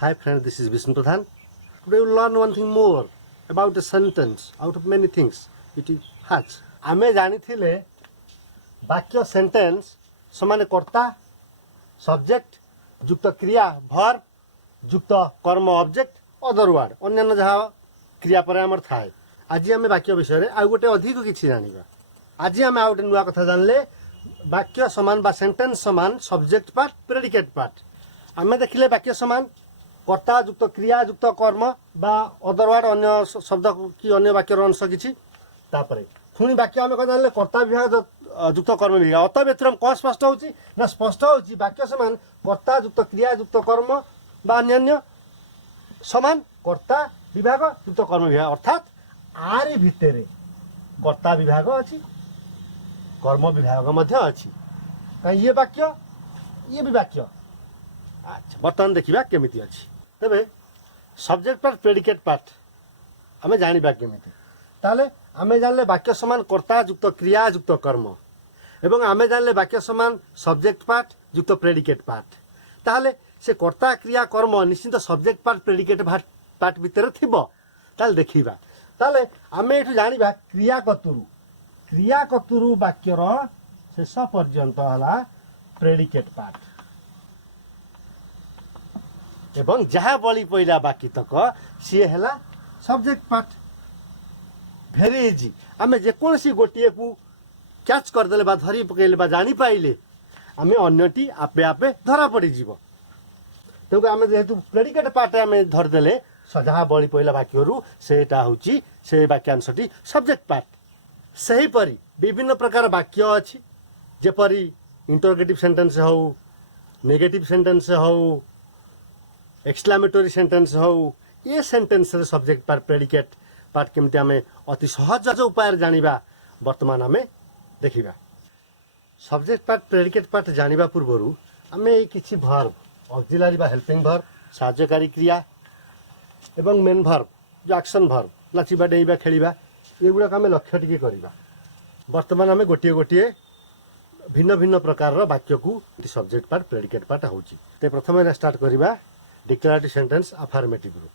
Hi friends, this is Vishnu Pradhan. Today we will learn one thing more about a sentence. Out of many things it has. आमे जानी थिले वाक्य sentence समान कर्ता subject युक्त क्रिया वर्ब युक्त कर्म ऑब्जेक्ट अदर वर्ड अन्य जहाँ क्रिया पर आमर थाए. आज आम वाक्य विषय आ गोटे अधिक किसी जाना. आज आम आ गोटे नुआ कथा जानले वाक्य समान बा सेंटेंस समान सब्जेक्ट पार्ट प्रेडिकेट पार्ट. आम देखिले वाक्य समान कर्ता युक्त क्रिया युक्त कर्म बा अदर वर्ड अन्य शब्द कि अन्य वाक्यर अंश किसी तापरे पुणी वाक्य आम कह कर्ता विभाग युक्त कर्म विभाग अत व्यतिरम कौन स्पष्ट होची ना स्पष्ट होची वाक्य समान कर्ता युक्त क्रिया युक्त कर्म बा अन्य समान कर्ता विभाग युक्त कर्म विभाग अर्थात आरि भितरे कर्ता विभाग अच्छी कर्म विभाग मध्य अच्छी कहीं ये वाक्य ये भी वाक्य. अच्छा बर्तमान देखा केमी अच्छी तेरे सब्जेक्ट पार्ट प्रेडिकेट पार्ट आम जाना केमी ताले आम जानले वाक्य समान कर्ता युक्त क्रिया युक्त कर्म एवं आम जानले वाक्य समान सब्जेक्ट पार्ट युक्त प्रेडिकेट पार्ट ताले से कर्ता क्रिया कर्म निश्चित सब्जेक्ट पार्ट प्रेडिकेट पार्ट भितर थिबो ताले देखिबा ताले आम एठु जानिबा क्रिया कतुरु वाक्यर शेष पर्यंत हला प्रेडिकेट पार्ट एवं जहाँ बड़ी पड़ा बाकी तक सी है सब्जेक्ट पार्ट. भेरी इजी आम जेकोसी गोटे को कैच करदे धरी पकड़े जानी पाइले आम अन्यटी आपे आपे धरा पड़ीज. तेणु आम जेहेतु प्रेडिकेट पार्ट आम धरदे जहाँ बड़ी पड़ा वाक्यरू सेटा हूँ से वाक्यांशटी सब्जेक्ट पार्ट. सहीपरी विभिन्न प्रकार वाक्य अच्छी जेपरी इंटरोगेटिव सेंटेंस हो नेगेटिव सेंटेंस हो एक्सक्लामेटरी सेंटेंस हो ये sentence subject part predicate part केमती आम अति सहज उपाय जाना वर्तमान आम देखा. सब्जेक्ट पार्ट प्रेडिकेट पार्ट जाना पूर्वर आम किसी भर्ब ऑक्सिलरी बा हेल्पिंग भर्ब साहाय्यकारी क्रिया एवं मेन भर्ब जो एक्शन भर्ब नाचिबा डेइबा खेलिबा एगुड़ा आम लक्ष्य टिके करवा. वर्तमान आम गोटे गोटे भिन्न भिन्न प्रकार वाक्य को सब्जेक्ट पार्ट प्रेडिकेट पार्ट होची. प्रथम स्टार्ट करवा डिक्लेरेटिव सेंटेंस अफर्मेटिव रू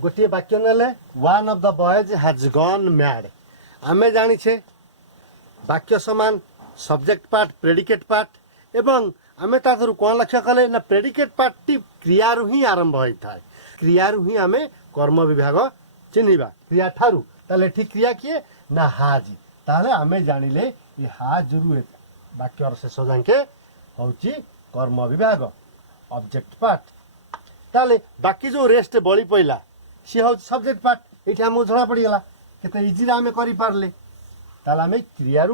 गोटे वाक्य नेले one of the boys has gone mad. आम जानिछे वाक्य समान सब्जेक्ट पार्ट प्रेडिकेट पार्ट एवं आम तादर कौन लक्ष्य कले ना प्रेडिकेट पार्ट टी क्रिया ही आरंभ होता है. क्रिया ही आम कर्म विभाग चिन्हवा क्रिया ठारू ताले ठीक क्रिया किए ना हाज ताले आम जानिले ये हाज रू वाक्यर शेष जाके हूँ कर्म विभाग ऑब्जेक्ट पार्ट. ताले बाकी जो रेस्ट बड़ी पड़ा सी हूँ सब्जेक्ट पार्ट ये आमको जना पड़गला के इजी आम करें आम क्रिया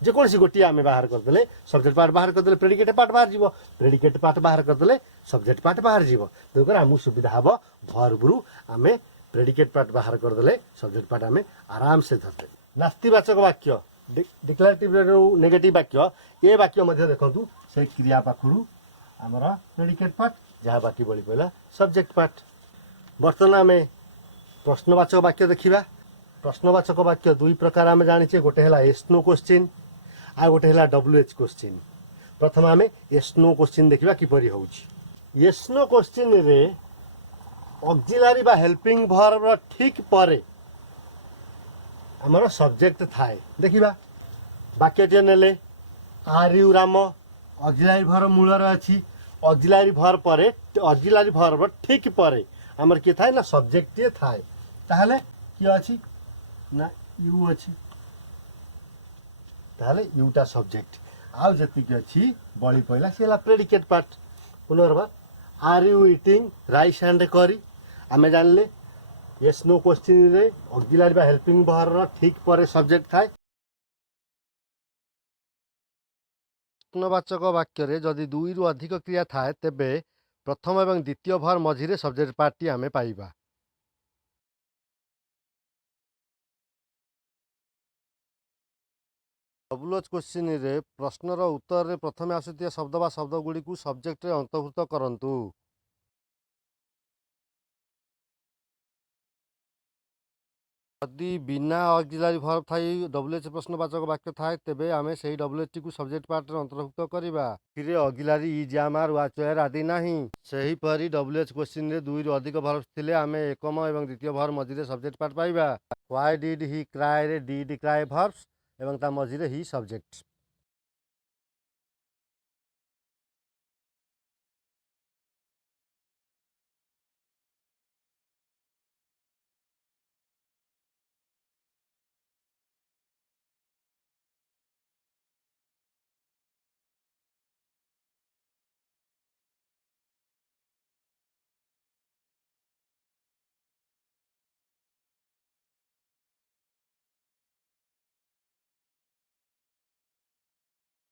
जेकोसी गोटे आम बाहर करदे सब्जेक्ट पार्ट बाहर करदे प्रेडिकेट पार्ट बाहर जीव प्रेडिकेट पार्ट बाहर करदे सब्जेक्ट पार्ट बाहर जीव. तेणुक आमको सुविधा हम भर्बरू आम प्रेडिकेट पार्ट बाहर करदे सब्जेक्ट पार्ट आम आराम से धरदे. नास्तिवाचक वाक्य डिक्लेरेटिव नेगेटिव वाक्य ये वाक्य मध्य देखु से क्रिया पाखु आमर प्रेडिकेट पार्ट जहाँ बाकी बड़ी पड़ा सब्जेक्ट पार्ट. बर्तमान आम प्रश्नवाचक वाक्य देखा. प्रश्नवाचक वाक्य दुई प्रकार आम जाने गोटे है एस नो क्वेश्चन आ गोटे है WH क्वेश्चन. प्रथम आम एस नो क्वेश्चन देखा किपरि हो. एस नो क्वेश्चन रे ऑक्सिलरी बा हेल्पिंग भर्ब ठीक परे आमर सब्जेक्ट थाए. देखा वाक्यटे नेले are you Ram auxiliary verb मूलर अच्छी ऑक्सिलरी भर्ब परे ऑक्सिलरी भर्ब ठीक परे आमर किए थाए ना सब्जेक्ट थाए ताहले किए अच्छी ना यू अच्छी ताहले यूटा सब्जेक्ट आउ जतिक अच्छी बड़ी पड़ा सी है प्रेडिकेट पार्ट. पुनर्बार are you eating rice and curry आम जानले यस नो क्वेश्चन रे ऑक्सिलरी बा हेल्पिंग भर्ब ठीक परे सब्जेक्ट थाए. प्रश्नवाचक वाक्य जदि दुई रु अधिक क्रिया थाए तेबे प्रथम एवं द्वितीय भर मझिरे सब्जेक्ट पार्टी आमे पाइबा. WH क्वेश्चन रे प्रश्नर उत्तर रे प्रथमे आसुथिया शब्द बा शब्द गुड़ी को सब्जेक्ट रे अंतर्भुक्त करंतु. यदि बिना ऑक्सिलरी वर्ब थाई WH प्रश्नवाचक वाक्य थाए तेबे आमे सेही WH को सब्जेक्ट पार्ट रे अंतर्भुक्त करिबा। फिर auxiliary is am are was were आदि नाही। सेही परी WH क्वेश्चन रे दुई रु अधिक वर्ब थिले आमे एकम एवं द्वितीय वर्ब मझिरे सब्जेक्ट पार्ट पाइबा। व्हाई डिड ही क्राई रे डिड क्राई वर्ब्स एवं ता मझिरे ही सब्जेक्ट।